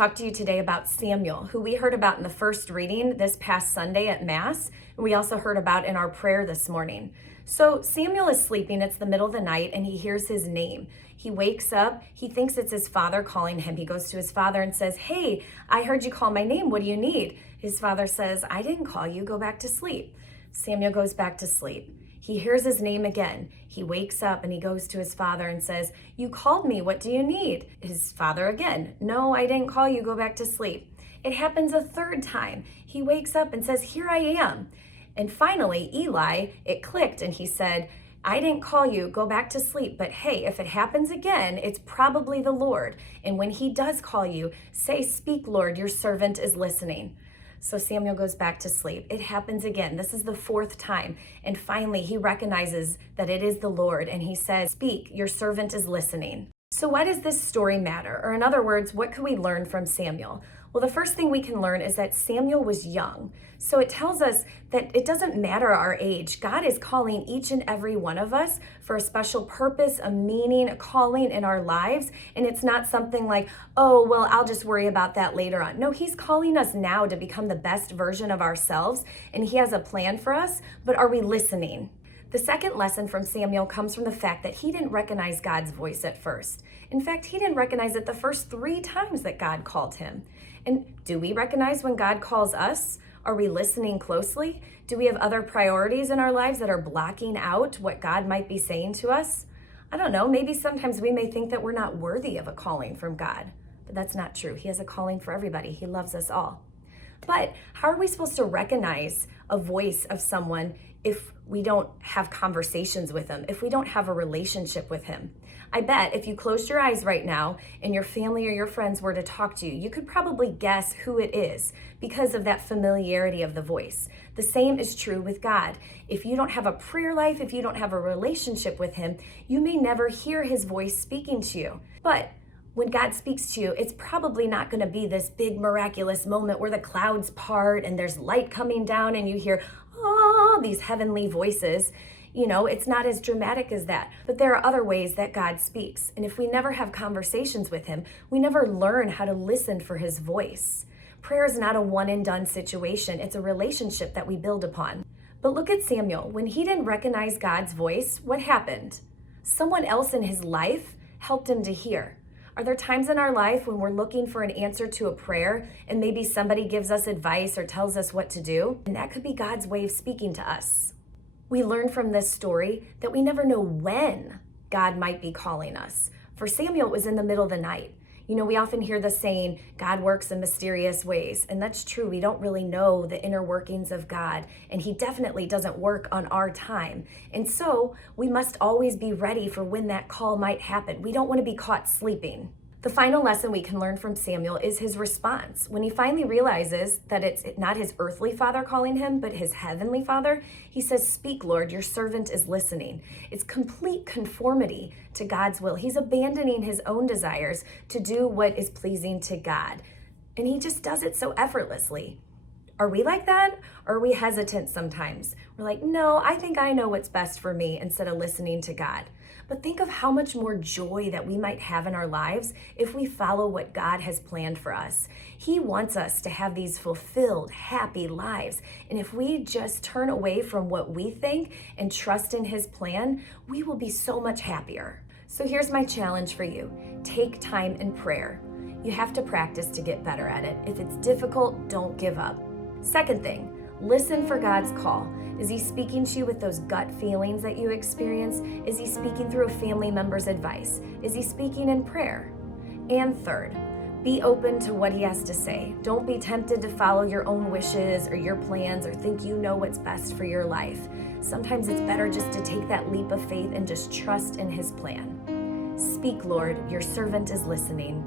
talk to you today about Samuel, who we heard about in the first reading this past Sunday at Mass, and we also heard about in our prayer this morning. So Samuel is sleeping, it's the middle of the night, and he hears his name. He wakes up, he thinks it's his father calling him. He goes to his father and says, "Hey, I heard you call my name, what do you need?" His father says, "I didn't call you, go back to sleep." Samuel goes back to sleep. He hears his name again. He wakes up and he goes to his father and says, "You called me, what do you need?" His father again, "No, I didn't call you, go back to sleep." It happens a third time. He wakes up and says, "Here I am." And finally, Eli, it clicked and he said, "I didn't call you, go back to sleep, but hey, if it happens again, it's probably the Lord. And when he does call you, say, 'Speak, Lord, your servant is listening.'" So Samuel goes back to sleep. It happens again. This is the fourth time. And finally, he recognizes that it is the Lord and he says, "Speak, your servant is listening." So why does this story matter? Or in other words, what can we learn from Samuel? Well, the first thing we can learn is that Samuel was young. So it tells us that it doesn't matter our age. God is calling each and every one of us for a special purpose, a meaning, a calling in our lives. And it's not something like, "Oh, well, I'll just worry about that later on." No, he's calling us now to become the best version of ourselves. And he has a plan for us, but are we listening? The second lesson from Samuel comes from the fact that he didn't recognize God's voice at first. In fact, he didn't recognize it the first 3 times that God called him. And do we recognize when God calls us? Are we listening closely? Do we have other priorities in our lives that are blocking out what God might be saying to us? I don't know, maybe sometimes we may think that we're not worthy of a calling from God, but that's not true. He has a calling for everybody. He loves us all. But how are we supposed to recognize a voice of someone if we don't have conversations with him, if we don't have a relationship with him? I bet if you closed your eyes right now and your family or your friends were to talk to you, you could probably guess who it is because of that familiarity of the voice. The same is true with God. If you don't have a prayer life, if you don't have a relationship with him, you may never hear his voice speaking to you. But when God speaks to you, it's probably not going to be this big miraculous moment where the clouds part and there's light coming down and you hear, "Oh," these heavenly voices. You know, it's not as dramatic as that. But there are other ways that God speaks. And if we never have conversations with him, we never learn how to listen for his voice. Prayer is not a one and done situation. It's a relationship that we build upon. But look at Samuel. When he didn't recognize God's voice, what happened? Someone else in his life helped him to hear. Are there times in our life when we're looking for an answer to a prayer and maybe somebody gives us advice or tells us what to do? And that could be God's way of speaking to us. We learn from this story that we never know when God might be calling us. For Samuel, it was in the middle of the night. You know, we often hear the saying, God works in mysterious ways. And that's true. We don't really know the inner workings of God. And he definitely doesn't work on our time. And so we must always be ready for when that call might happen. We don't want to be caught sleeping. The final lesson we can learn from Samuel is his response. When he finally realizes that it's not his earthly father calling him, but his heavenly father, he says, "Speak, Lord, your servant is listening." It's complete conformity to God's will. He's abandoning his own desires to do what is pleasing to God. And he just does it so effortlessly. Are we like that? Or are we hesitant sometimes? We're like, "No, I think I know what's best for me," instead of listening to God. But think of how much more joy that we might have in our lives if we follow what God has planned for us. He wants us to have these fulfilled, happy lives. And if we just turn away from what we think and trust in his plan, we will be so much happier. So here's my challenge for you. Take time in prayer. You have to practice to get better at it. If it's difficult, don't give up. Second thing, listen for God's call. Is he speaking to you with those gut feelings that you experience? Is he speaking through a family member's advice? Is he speaking in prayer? And third, be open to what he has to say. Don't be tempted to follow your own wishes or your plans or think you know what's best for your life. Sometimes it's better just to take that leap of faith and just trust in his plan. Speak, Lord, your servant is listening.